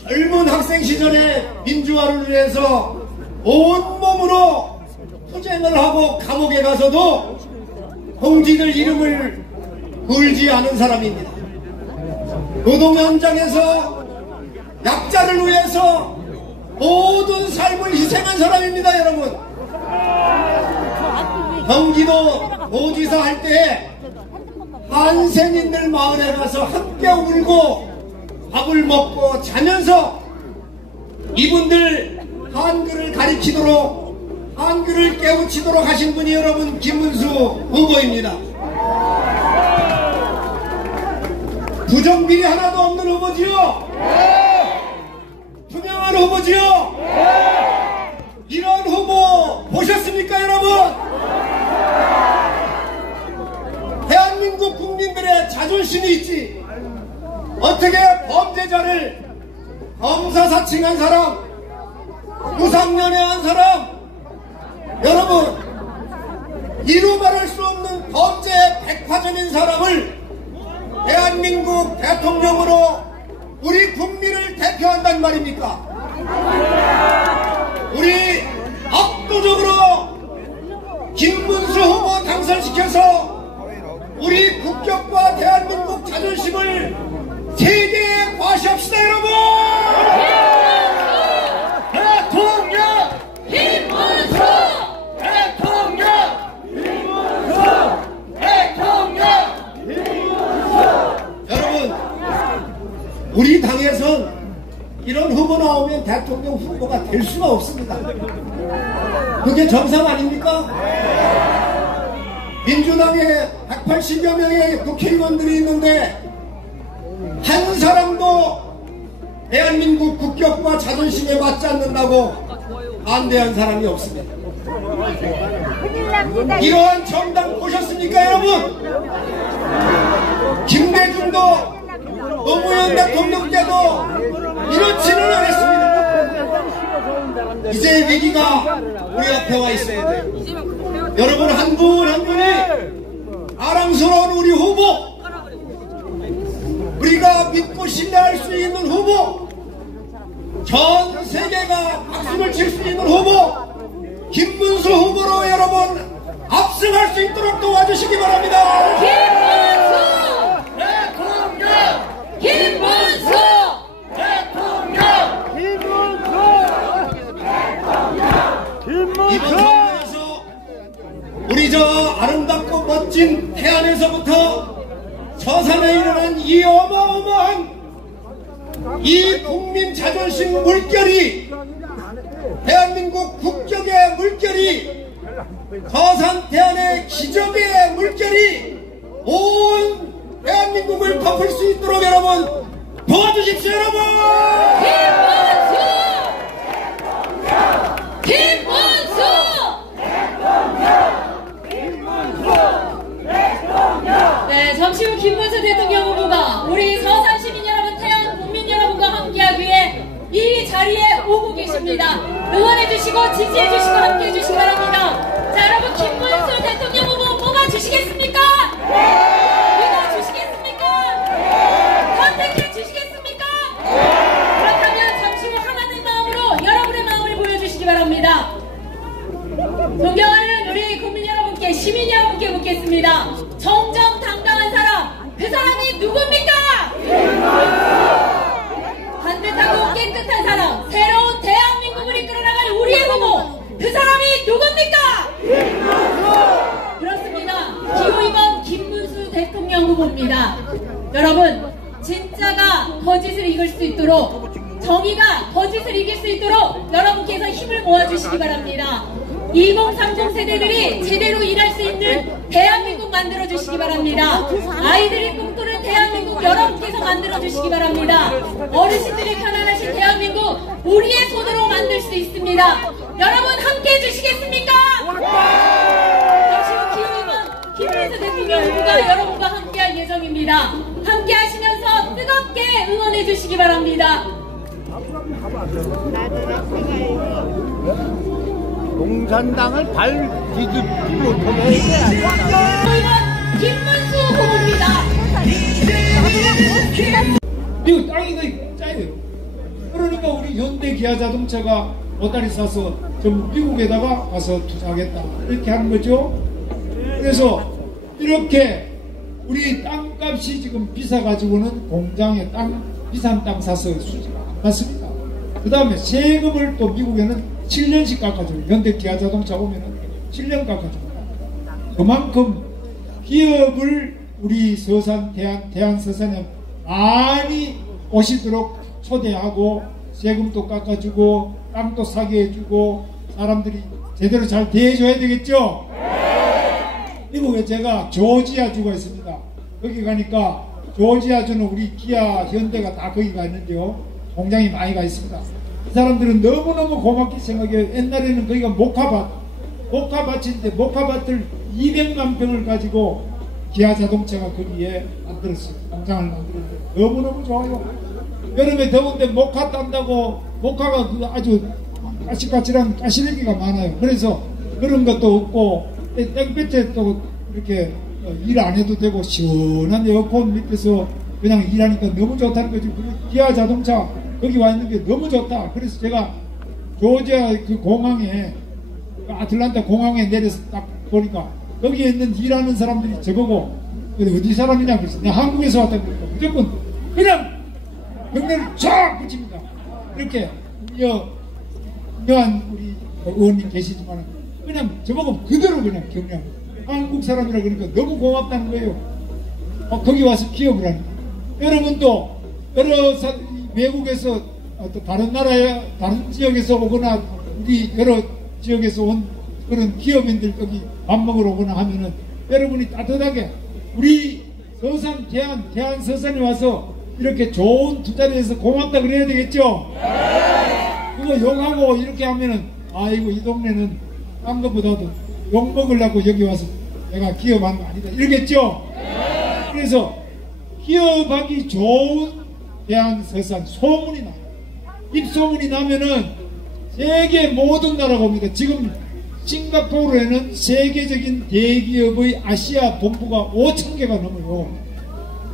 젊은 학생 시절에 민주화를 위해서 온몸으로 투쟁을 하고 감옥에 가서도 공직을 이름을 걸지 않은 사람입니다. 노동 현장에서 약자를 위해서 모든 삶을 희생한 사람입니다. 여러분 경기도 도지사 할 때 한센인들 마을에 가서 함께 울고 밥을 먹고 자면서 이분들 한글을 가리키도록 한글을 깨우치도록 하신 분이 여러분 김문수 후보입니다. 부정비리 하나도 없는 후보지요? 투명한 후보지요? 이런 후보 보셨습니까 여러분? 대한민국 국민들의 자존심이 있지 어떻게 범죄자를 검사 사칭한 사람, 구상연애한 사람, 여러분 이루 말할 수 없는 범죄 백화점인 사람을 대한민국 대통령으로 우리 국민을 대표한단 말입니까? 우리 압도적으로 김문수 후보 당선시켜서 우리 국격과 대한민국 자존심을 세계에 과시합시다 여러분! 대통령! 김문수 대통령! 김문수! 대통령! 여러분 우리 당에선 이런 후보 나오면 대통령 후보가 될 수가 없습니다. 그게 정상 아닙니까? 민주당에 180여 명의 국회의원들이 있는데 한 사람도 대한민국 국격과 자존심에 맞지 않는다고 반대한 사람이 없습니다. 이러한 정당 보셨습니까 여러분? 김대중도 노무현 대통령 때도 이렇지는 않았습니다. 이제 위기가 우리 앞에 와 있어야 돼요. 여러분 한 분 한 분이 아랑스러운 우리 후보, 우리가 믿고 신뢰할 수 있는 후보, 전 세계가 박수를 칠 수 있는 후보 김문수 후보로 여러분 압승할 수 있도록 도와주시기 바랍니다. 김문수 대통령! 김문수! 이번 선거에서 우리 저 아름답고 멋진 해안에서부터 서산에 일어난 이 어마어마한 이 국민 자존심 물결이, 대한민국 국격의 물결이, 서산 대안의 기적의 물결이 온 대한민국을 덮을 수 있도록 여러분 도와주십시오 여러분! 김문수! 네, 잠시 후 김문수 대통령 후보가 우리 서산 시민 여러분, 태안 국민 여러분과 함께하기 위해 이 자리에 오고 계십니다. 응원해주시고 지지해주시고 함께해주시기 바랍니다. 자, 여러분 김문수 대통령 후보 뽑아주시겠습니까? 믿어주시겠습니까? 선택해주시겠습니까? 시민 여러분께 묻겠습니다. 정정당당한 사람, 그 사람이 누굽니까? 반듯하고 깨끗한 사람, 새로운 대한민국을 이끌어나갈 우리의 후보, 그 사람이 누굽니까? 그렇습니다. 기호 2번 김문수 대통령 후보입니다. 여러분, 진짜가 거짓을 이길 수 있도록, 정의가 거짓을 이길 수 있도록 여러분께서 힘을 모아주시기 바랍니다. 2030 세대들이 제대로 일할 수 있는 대한민국 만들어주시기 바랍니다. 아이들이 꿈꾸는 대한민국 여러분께서 만들어주시기 바랍니다. 어르신들이 편안하신 대한민국 우리의 손으로 만들 수 있습니다. 여러분 함께 해주시겠습니까? 잠시 후 기호 2번 김문수 대통령 후보가 여러분과 함께할 예정입니다. 함께 하시면서 뜨겁게 응원해 주시기 바랍니다. 공산당을 발 뒤집지 못하게 해야 돼. 김문수 후보입니다. 이거 땅이 짜요. 그러니까 우리 현대기아자동차가 보따리 싸서 좀 미국에다가 가서 투자하겠다 이렇게 하는 거죠. 그래서 이렇게 우리 땅값이 지금 비싸가지고는 공장에 비싼 땅 사서 수지가 안 받습니다. 그 다음에 세금을 또 미국에는 7년씩 깎아줘요. 현대기아자동차 오면은 7년 깎아줍니다. 그만큼 기업을 우리 서산, 대한서산에 많이 오시도록 초대하고 세금도 깎아주고 땅도 사게 해주고 사람들이 제대로 잘 대해줘야 되겠죠? 미국에 제가 조지아주가 있습니다. 거기 가니까 조지아주는 우리 기아, 현대가 다 거기 가 있는데요. 공장이 많이 가 있습니다. 이 사람들은 너무너무 고맙게 생각해요. 옛날에는 거기가 목화밭인데 목화밭을 200만 평을 가지고 기아자동차가 거기에 만들었어요. 공장을 만들었는데 너무너무 좋아요. 여름에 더운데 목화 딴다고 목화가 그 아주 까실까실한 가시래기가 많아요. 그래서 그런 것도 없고 땡볕에 또 이렇게 일 안 해도 되고 시원한 에어컨 밑에서 그냥 일하니까 너무 좋다는 거지. 기아자동차 거기 와 있는 게 너무 좋다. 그래서 제가 조지아 그 공항에 아틀란타 공항에 내려서 딱 보니까 거기에 있는 일하는 사람들이 저보고 어디 사람이냐 그래서 내가 한국에서 왔다고 그러니까 무조건 그냥 경례를 쫙 붙입니다. 이렇게 유명한 우리 의원님 계시지만 그냥 저보고 그대로 그냥 경례합니다. 한국 사람이라 그러니까 너무 고맙다는 거예요. 거기 와서 기업을 하니까. 여러분도 여러 외국에서 또 다른 나라에 다른 지역에서 오거나 우리 여러 지역에서 온 그런 기업인들 여기 밥 먹으러 오거나 하면은 여러분이 따뜻하게 우리 서산 대한서산에 와서 이렇게 좋은 투자를 해서 고맙다 그래야 되겠죠? 그거 욕하고 이렇게 하면은 아이고 이 동네는 딴 것보다도 욕 먹으려고 여기 와서 내가 기업한 거 아니다 이러겠죠? 그래서 기업하기 좋은 대한서산 소문이 나요. 입소문이 나면은 세계 모든 나라가 옵니다. 지금 싱가포르에는 세계적인 대기업의 아시아 본부가 5,000개가 넘어요.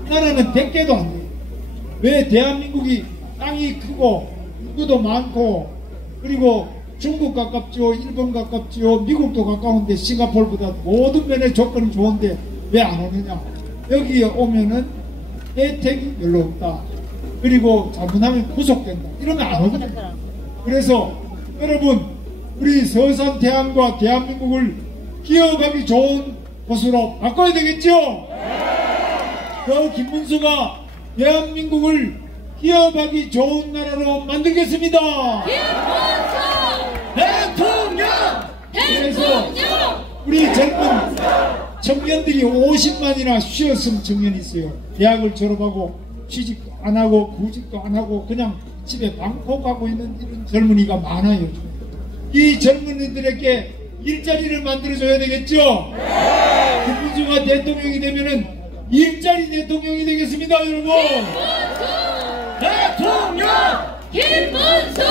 이 나라는 100개도 안 돼요. 왜? 대한민국이 땅이 크고 인구도 많고 그리고 중국 가깝죠, 일본 가깝죠, 미국도 가까운데 싱가포르보다 모든 면의 조건이 좋은데 왜 안 오느냐? 여기에 오면은 혜택이 별로 없다. 그리고 잘못하면 구속된다. 이러면 안 오거든요. 그래서 여러분 우리 서산 대한과 대한민국을 기업하기 좋은 곳으로 바꿔야 되겠죠? 그 김문수가 대한민국을 기업하기 좋은 나라로 만들겠습니다. 김문수 대통령! 우리 젊은 청년들이 50만이나 쉬었으면 청년이 있어요. 대학을 졸업하고 취직 안 하고 구직도 안 하고 그냥 집에 방콕하고 있는 이런 젊은이가 많아요. 이 젊은이들에게 일자리를 만들어줘야 되겠죠? 김문수가 대통령이 되면은 일자리 대통령이 되겠습니다, 여러분. 대통령! 김문수!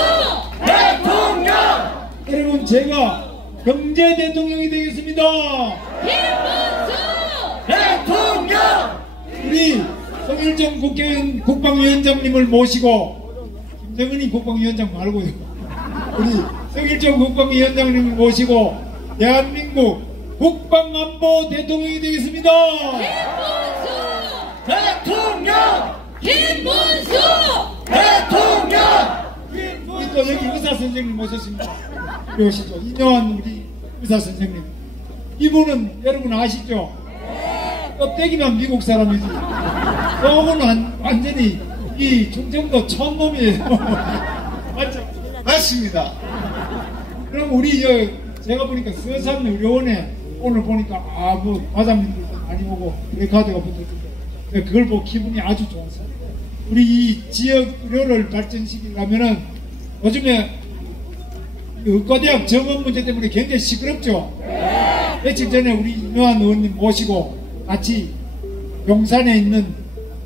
대통령! 여러분 제가 경제 대통령이 되겠습니다. 김문수! 대통령! 우리 성일정 국방위원장님을 모시고 김정은이 국방위원장 말고요. 우리 성일정 국방위원장님을 모시고 대한민국 국방안보 대통령이 되겠습니다. 김문수! 우리 또 여기 의사 선생님 모셨습니다. 오시죠. 이녀환 우리 의사 선생님. 이분은 여러분 아시죠? 껍데기만 미국 사람이지. 저분은 완전히 이 충청도 촌놈이에요. 맞죠? 맞습니다. 그럼 우리 제가 보니까 서산 의료원에 오늘 보니까 뭐 과장님들도 많이 오고 레카드가 붙었는데 그걸 보고 기분이 아주 좋았어요. 우리 이 지역 의료를 발전시키려면은 요즘에 의과대학 정원 문제 때문에 굉장히 시끄럽죠. 며칠 전에 우리 이묘한 의원님 모시고 같이 용산에 있는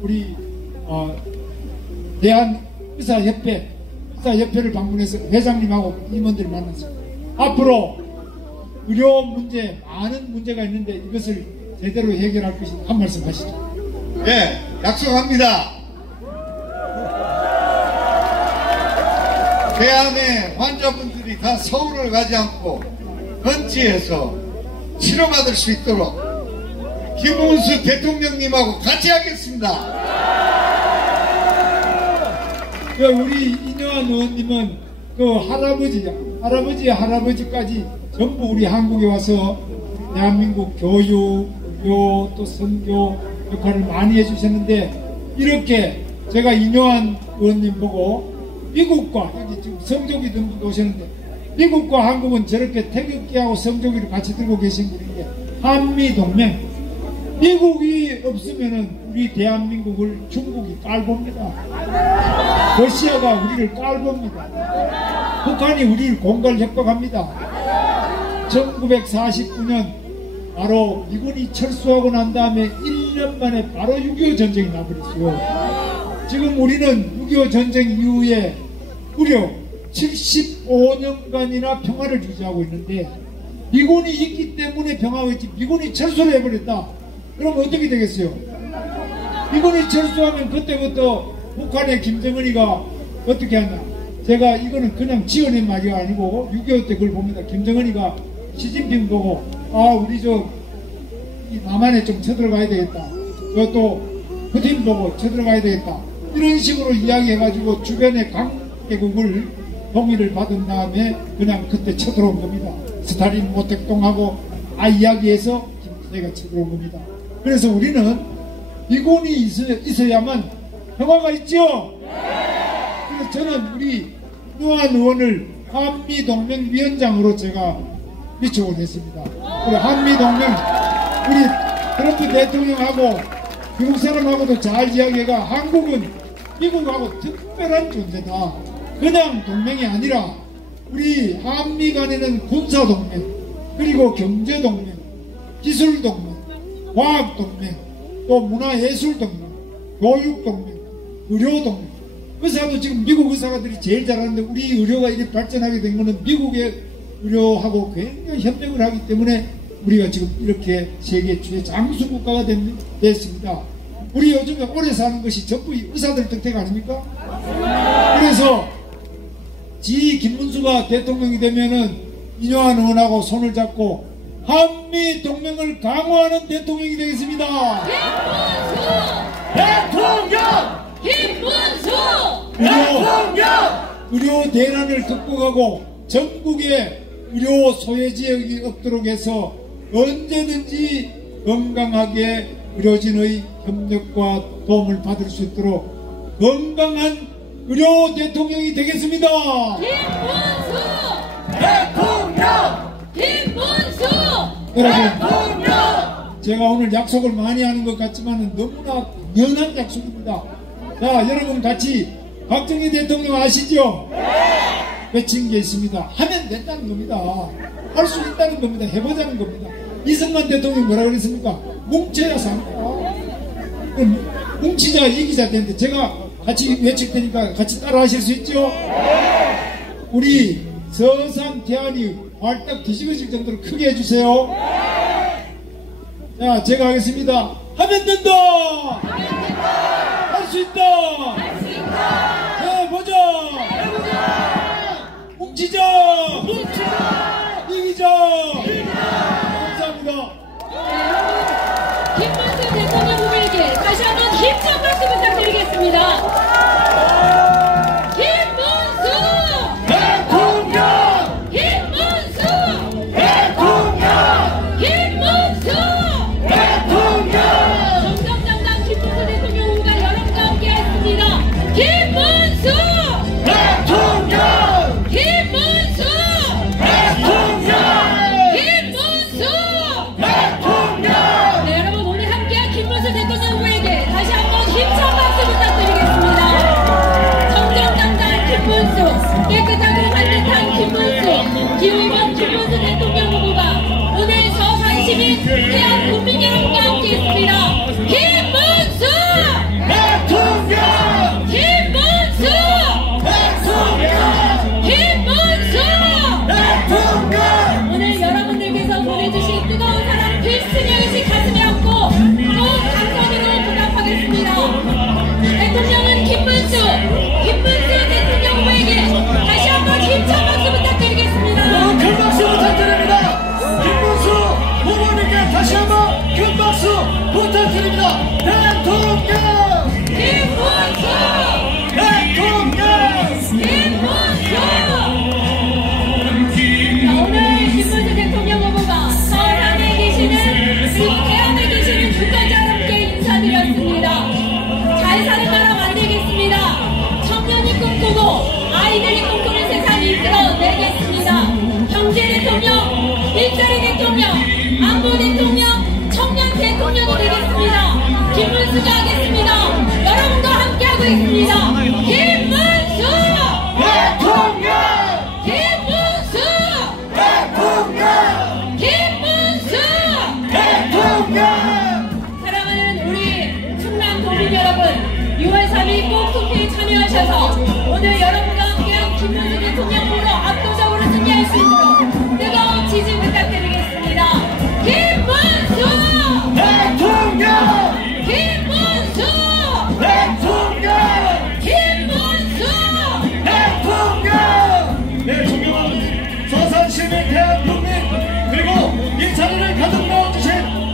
우리 대한의사협회를 방문해서 회장님하고 임원들을 만났어요. 앞으로 의료 문제 많은 문제가 있는데 이것을 제대로 해결할 것이다. 한 말씀 하시죠. 네, 약속합니다. 대한의 환자분들이 다 서울을 가지 않고 현지에서 치료받을 수 있도록 김문수 대통령님하고 같이 하겠습니다. 우리 이녀환 의원님은 그 할아버지까지 전부 우리 한국에 와서 대한민국 교육, 의료, 또 선교 역할을 많이 해주셨는데 이렇게 제가 이녀환 의원님 보고 미국과 여기 지금 성조기 등도 오셨는데 미국과 한국은 저렇게 태극기하고 성조기를 같이 들고 계신 분인데 한미동맹 미국이 없으면은 우리 대한민국을 중국이 깔봅니다. 러시아가 우리를 깔봅니다. 북한이 우리를 공갈 협박합니다. 1949년 바로 미군이 철수하고 난 다음에 1년 만에 바로 6.25 전쟁이 나버렸어요. 지금 우리는 6.25 전쟁 이후에 무려 75년간이나 평화를 유지하고 있는데 미군이 있기 때문에 평화가 있지 미군이 철수를 해버렸다. 그럼 어떻게 되겠어요? 미군이 철수하면 그때부터 북한의 김정은이가 어떻게 하냐. 제가 이거는 그냥 지어낸 말이 아니고 6.25 때 그걸 봅니다. 김정은이가 시진핑 보고 우리 이 남한에 좀 쳐들어가야 되겠다. 또 푸틴 보고 쳐들어가야 되겠다. 이런 식으로 이야기해가지고 주변의 강대국을 동의를 받은 다음에 그냥 그때 쳐들어온 겁니다. 스탈린 모택동하고 이야기해서 김대가 쳐들어온 겁니다. 그래서 우리는 미군이 있어야만 평화가 있죠. 그래서 저는 우리 이녀환 의원을 한미동맹위원장으로 제가 비춰보냈습니다. 한미동맹 우리 트럼프 대통령하고 미국 사람하고도 잘 이야기해가 한국은 미국하고 특별한 존재다. 그냥 동맹이 아니라 우리 한미 간에는 군사동맹 그리고 경제동맹 기술동맹 과학동맹 또 문화예술동맹 교육동맹 의료동맹 의사도 지금 미국 의사들이 제일 잘하는데 우리 의료가 이렇게 발전하게 된 거는 미국의 의료하고 굉장히 협력을 하기 때문에 우리가 지금 이렇게 세계 최장수 국가가 됐습니다. 우리 요즘에 오래 사는 것이 전부 의사들 덕택 아닙니까? 그래서 김문수가 대통령이 되면은 이녀환 의원하고 손을 잡고 한미 동맹을 강화하는 대통령이 되겠습니다. 김문수! 의료 대란을 극복하고 전국에 의료 소외 지역이 없도록 해서 언제든지 건강하게 의료진의 협력과 도움을 받을 수 있도록 건강한 의료 대통령이 되겠습니다. 김문수! 여러분, 제가 오늘 약속을 많이 하는 것 같지만 너무나 당연한 약속입니다. 자, 여러분 같이 박정희 대통령 아시죠? 외친 게 있습니다. 하면 된다는 겁니다. 할 수 있다는 겁니다. 해보자는 겁니다. 이승만 대통령이 뭐라 그랬습니까? 뭉쳐야 산다. 뭉치자 이기자 되는데 제가 같이 외칠 테니까 같이 따라 하실 수 있죠? 우리 서산 태안이 활딱 뒤집어질 정도로 크게 해주세요. 자, 제가 하겠습니다. 하면 된다! 할 수 있다! 해보자! 뭉치자! 이기자! 감사합니다. 깨끗하고 반듯한 김문수, 기후이번 김문수 대통령 후보가 오늘 서산시민 대한 국민 여러분과 함께했습니다. 김문수 대통령! 김문수 대통령! 김문수 대통령! 오늘 여러분들께서 보내주신 뜨거운 사랑 필승의 의식 가슴에 안고 또 감사드리고 보답하겠습니다. 대통령은 김문수 대통령 후보에게 다시 한번 힘찬 박수 부탁드리겠습니다. 큰 박수 부탁드립니다. 김문수 후보님께 다시 한번 큰 박수 부탁드립니다. 대통령! 김문수 대통령! 김문수 오늘 김문수 대통령 후보가 서울에 계시는 그리고 대한에 계시는 주권자 여러분께 인사드렸습니다. 잘 사는 나라 만들겠습니다. 청년이 꿈꾸고 아이들이 꿈꾸는 세상 이끌어내겠습니다. 경제 대통령, 일자리 대통령, 안보 대통령, 청년 대통령이 되겠습니다. 김문수가 하겠습니다. 여러분과 함께하고 있습니다. 김문수 대통령! 김문수 대통령! 김문수 대통령! 사랑하는 우리 충남 도민 여러분, 6월 3일 꼭 투표에 참여하셔서 오늘 여러분과 함께한 김문수 대통령 후보로 압도적으로 승리할 수 있도록 뜨거운 지지 부탁드리겠습니다. 김문수 대통령! 김문수 대통령! 김문수 대통령! 네, 존경하는 서산시민 대한국민 그리고 이 자리를 가득 메워주신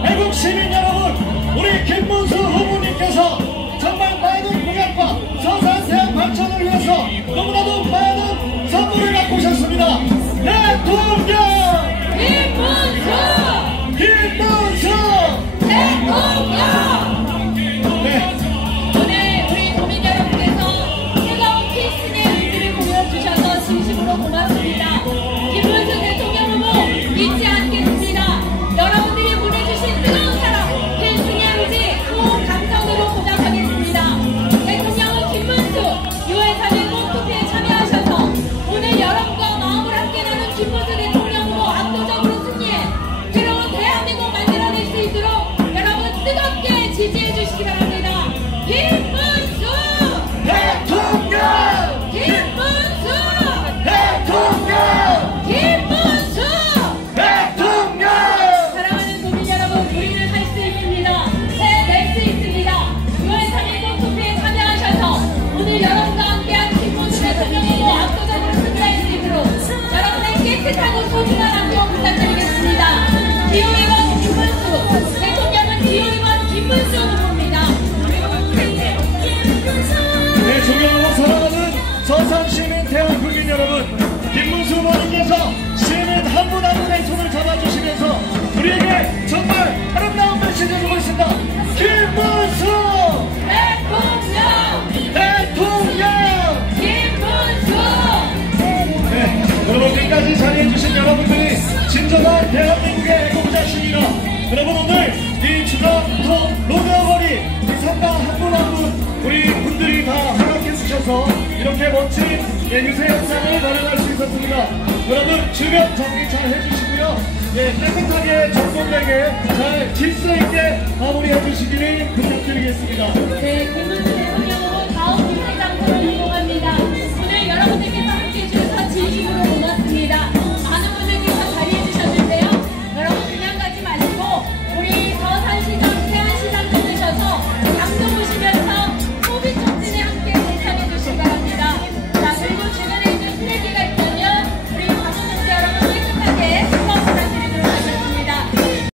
애국 시민 여러분, 우리 김문수 후보님께서 정말 많은 공약과 서산 대한 발전을 위해서 너무나도 많은 선물을 갖고 오셨습니다. 대통령! 김문수 김문수! 대통령 네. 오늘 우리 도민 여러분께서 뜨거운 필승의 의지를 보여주셔서 진심으로 고맙습니다. 김문수 대통령 후보 잊지 않겠습니다. 여러분들이 보내주신 뜨거운 사랑, 필승의 의지, 꼭 감성으로 보답하겠습니다. 대통령은 김문수 6월 3일 꼭 투표에 참여하셔서 오늘 여러분과 마음을 함께 나눈 김문수 대통령 후보 압도적으로 승리해 새로운 대한민국 만들어낼 수 있도록 여러분 뜨겁게 지지해 주시기 바랍니다. 김문수 대통령! 김문수 대통령! 김문수 대통령! 사랑하는 국민 여러분, 우리는 할 수 있습니다. 해낼 수 있습니다. 6월 3일 꼭 투표에 참여하셔서 오늘 여러분과 함께한 김문수 대통령 후보 압도적으로 승리할 수 있도록 여러분의 깨끗하고 소중한 함께 부탁드리겠습니다. 기호의원 김문수 대통령은 기호의원 김문수 후보입니다. 네, 존경하고 사랑하는 서산시민 대한국민 여러분, 김문수 후보님께서 시민 한 분 한 분의 손을 잡아주시면서 우리에게 정말 아름다운 메시지를 주고 있습니다. 김문수! 대통령! 대통령! 김문수! 네, 여러분 끝까지 자리해주신 여러분들이 진정한 대한민국의 애국자십니다. 여러분 오늘 이 주변부터 로데오거리 이 상당 한 분 한 분 우리 분들이 다 허락해주셔서 이렇게 멋진 유세 영상을 마련할 수 있었습니다. 여러분 주변 정리 잘 해주시고요. 깨끗하게 정돈되게 잘 질서 있게 마무리해 주시기를 부탁드리겠습니다. 네, 김문수